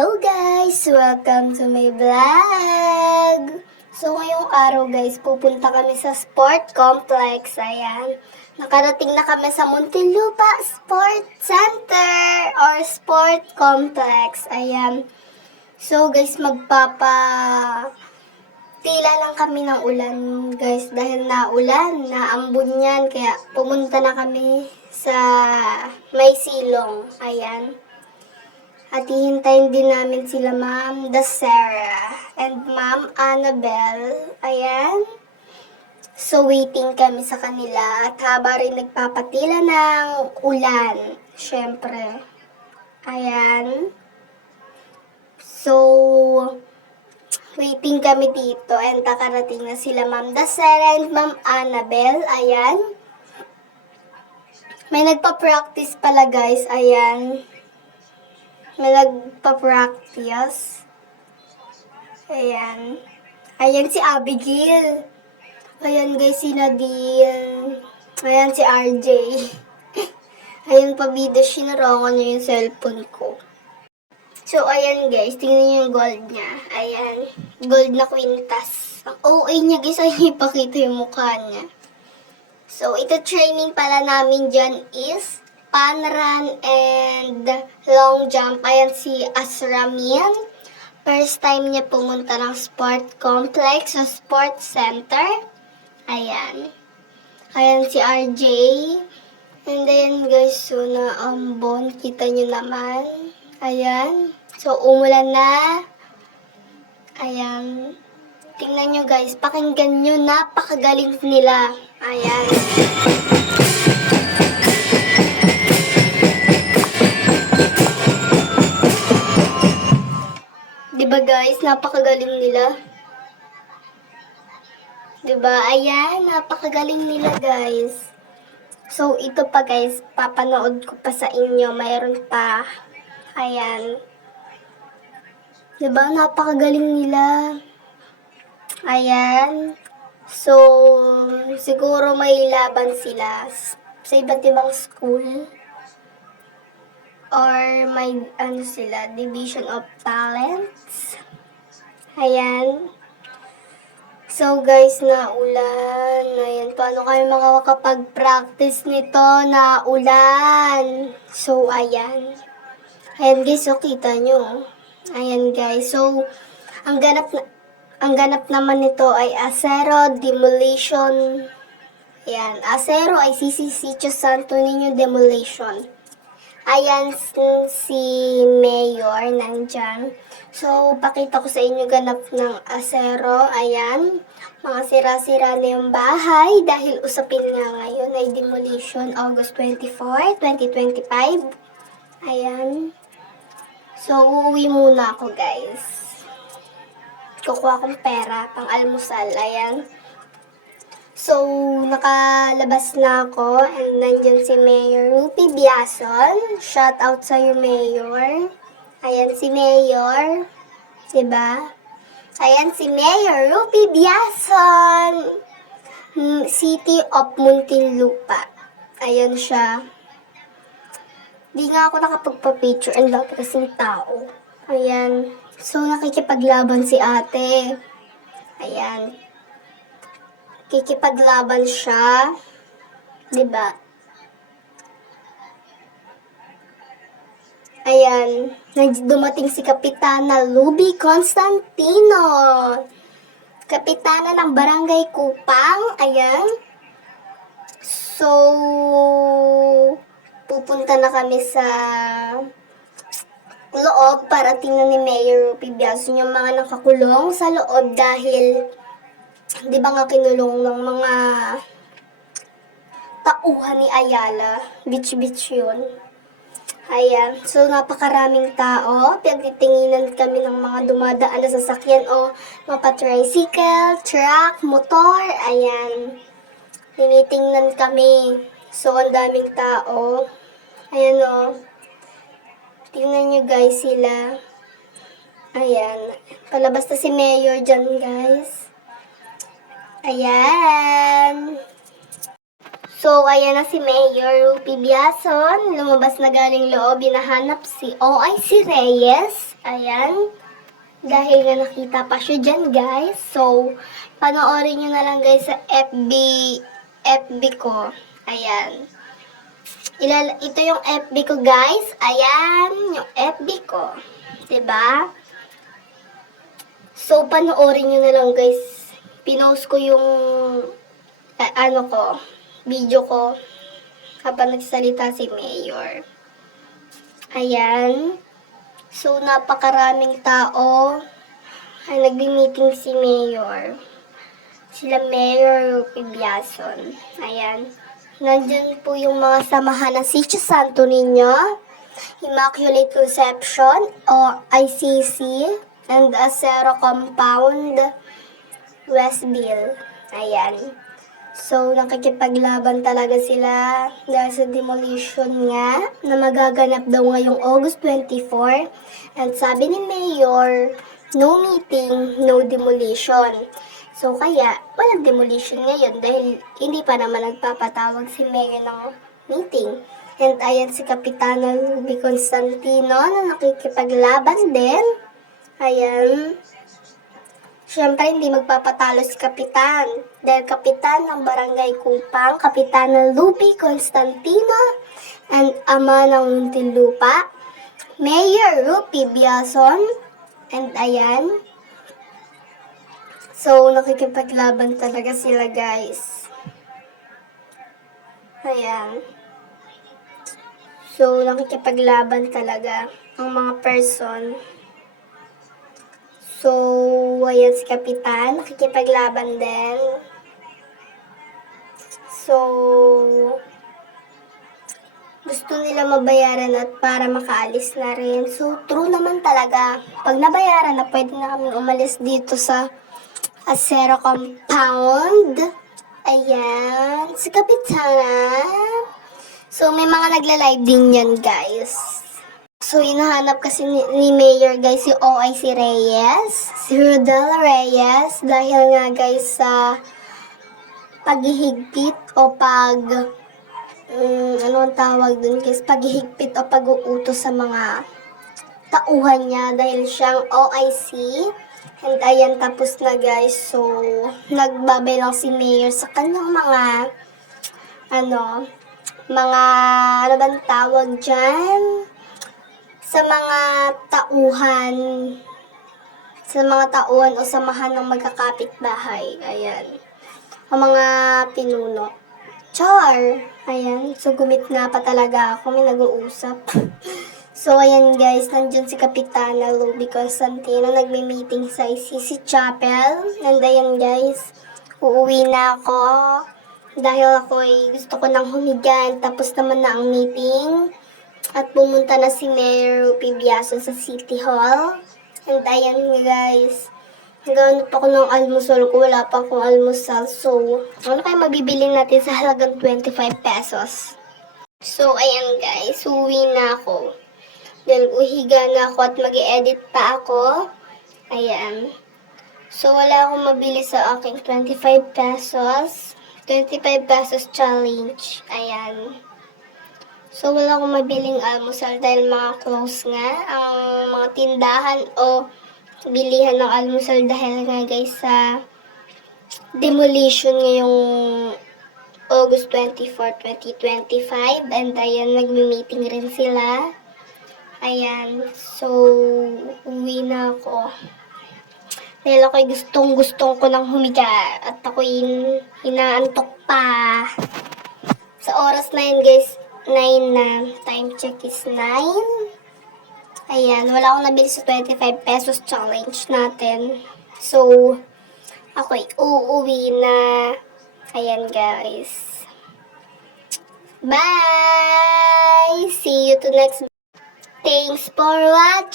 Hello guys! Welcome to my vlog! So ngayong araw guys, pupunta kami sa sport complex. Ayan. Nakarating na kami sa Muntinlupa Sport Center or Sport Complex. Ayan. So guys, tila lang kami ng ulan guys dahil naulan, naambon yan. Kaya pumunta na kami sa may silong. Ayan. At hihintayin din namin sila Ma'am Dacera and Ma'am Annabelle. Ayan. So, waiting kami sa kanila. At haba rin nagpapatila ng ulan. Siyempre. Ayan. So, waiting kami dito. And nakarating na sila Ma'am Dacera and Ma'am Annabelle. Ayan. May nagpa-practice pala guys. Ayan. May nagpa-practice. Ayan. Ayan si Abigail. Ayan guys, si Nadine. Ayan si RJ. Ayan pa video, sinarangan niya yung cellphone ko. So, ayan guys, tingnan niyo yung gold niya. Ayan. Gold na kwintas. Ang OA niya guys, ay ipakita yung mukha niya. So, ito training pala namin dyan is pan run and long jump. Ayan si Asramin. First time niya pumunta ng sport complex o sport center. Ayan. Ayan si RJ. And then guys, so naambon. Kita nyo naman. Ayan. So umulan na. Ayan. Tingnan nyo guys. Pakinggan nyo. Napakagaling nila. Ayan. Diba guys, napakagaling nila. Diba? Ayan, napakagaling nila guys. So, ito pa guys, papanood ko pa sa inyo. Mayroon pa. Ayan. Diba? Napakagaling nila. Ayan. So, siguro may laban sila sa iba't ibang school. Or may sila, Division of Talents. Ayan. So guys, naulan. Ayan, paano kayo makakapag-practice nito na ulan? So, ayan. Ayan guys, so kita nyo. Ayan guys, so ang ganap naman nito ay Acero Demolition. Ayan, Acero ay CC Santo Niño Demolition. Ayan si Mayor nandyan. So, pakita ko sa inyo ganap ng Acero. Ayan. Mga sira-sira na yung bahay dahil usapin nga ngayon ay demolition August 24, 2025. Ayan. So, uuwi muna ako guys. Kukuha akong pera pang almusal. Ayan. So, nakalabas na ako and nandyan si Mayor Rupi Biason. Shout out sa'yo, Mayor. Ayan si Mayor. Diba? Ayan si Mayor Rupi Biason. City of Muntinlupa. Ayan siya. Di nga ako nakapagpa-picture. Ang dami kasing tao. Ayan. So, nakikipaglaban si ate. Ayan. Kikipaglaban siya. Diba? Ayan. Dumating si Kapitana Luby Constantino. Kapitana ng Barangay Kupang. Ayan. So, pupunta na kami sa loob para tingnan ni Mayor Rupi Biason yung mga nakakulong sa loob dahil di ba nga kinulong ng mga tauhan ni Ayala. Bitch yun. Ayan. So, napakaraming tao. Pagtitinginan kami ng mga dumadaan na sasakyan o mapa-tricycle, truck, motor. Ayan. Tinitingnan kami. So, ang daming tao. Ayan o. Tingnan nyo guys sila. Ayan. Palabas na si Mayor dyan guys. Ayan. So, ayan na si Mayor Rupi Biason. Lumabas na galing loob. Hinahanap si OIC Reyes. Ayan. Dahil nga nakita pa siya dyan, guys. So, panoorin nyo na lang, guys, sa FB ko. Ayan. Ito yung FB ko, guys. Ayan, yung FB ko. 'Di ba? So, panoorin nyo na lang, guys. Pinost ko yung, video ko habang nagsalita si Mayor. Ayan. So, napakaraming tao ay nagbi-meeting si Mayor. Sila Mayor Rupi Biason. Ayan. Nandyan po yung mga samahan ng Sitio Santo Niño, Immaculate Conception o ICC, and Acero Compound, Westville. Ayan. So, nakikipaglaban talaga sila dahil sa demolition nga na magaganap daw ngayong August 24. And sabi ni Mayor, no meeting, no demolition. So, kaya, walang demolition ngayon dahil hindi pa naman nagpapatawag si Mayor ng meeting. And ayan si Kapitana Ruby Constantino na nakikipaglaban din. Ayan. Siyempre, hindi magpapatalo si Kapitan. Dahil Kapitan ng Barangay Kupang, Kapitana Ruby Constantino, and Ama ng Muntinlupa, Mayor Rupi Biason, and ayan. So, nakikipaglaban talaga sila, guys. Ayan. So, nakikipaglaban talaga ang mga person. So, ayan si Kapitan, nakikipaglaban din. So, gusto nila mabayaran at para makaalis na rin. So, true naman talaga. Pag nabayaran na, pwede na kami umalis dito sa Acero Compound. Ayan, si Kapitana. So, may mga nagla-live din yan, guys. So, hinahanap kasi ni Mayor, guys, si OIC Reyes, si Rodel Reyes, dahil nga, guys, sa paghihigpit o ano ang tawag dun, guys, paghihigpit o pag-uutos sa mga tauhan niya dahil siyang OIC. And ayan, tapos na, guys. So, nagbabay lang si Mayor sa kanyang mga, ano bang tawag dyan? Sa mga tauhan o samahan ng magkakapitbahay. Ayan. Ang mga pinuno. Char! Ayan. So, gumitna pa talaga ako. May nag-uusap. So, ayan, guys. Nandyan si Kapitana Ruby Constantino. Nagme-meeting sa ICC Chapel. And ayan, guys. Uuwi na ako. Dahil ako gusto ko nang humiga. Tapos naman na ang meeting. At pumunta na si Mayor Rupi Biason sa City Hall. And ayan, guys. Naghanap ako ng almusal ko. Wala pa akong almusal. So, ano kayo mabibili natin sa halagang 25 pesos? So, ayan, guys. Uwi na ako. Dahil uhiga na ako at mag-i-edit pa ako. Ayan. So, wala akong mabili sa aking 25 pesos. 25 pesos challenge. Ayan. So, wala akong mabiling almusal dahil mga close nga ang mga tindahan o bilihan ng almusal dahil nga, guys, sa demolition ngayong August 24, 2025. And ayan, nagmi-meeting rin sila. Ayan. So, uwi na ako. Dahil ako'y gustong ko nang humiga at ako'y inaantok pa. Sa oras na yun, guys, 9 na. Time check is 9. Ayan, wala akong nabili sa 25 pesos challenge natin. So, ako'y uuwi na. Ayan, guys. Bye! See you to next. Thanks for watching.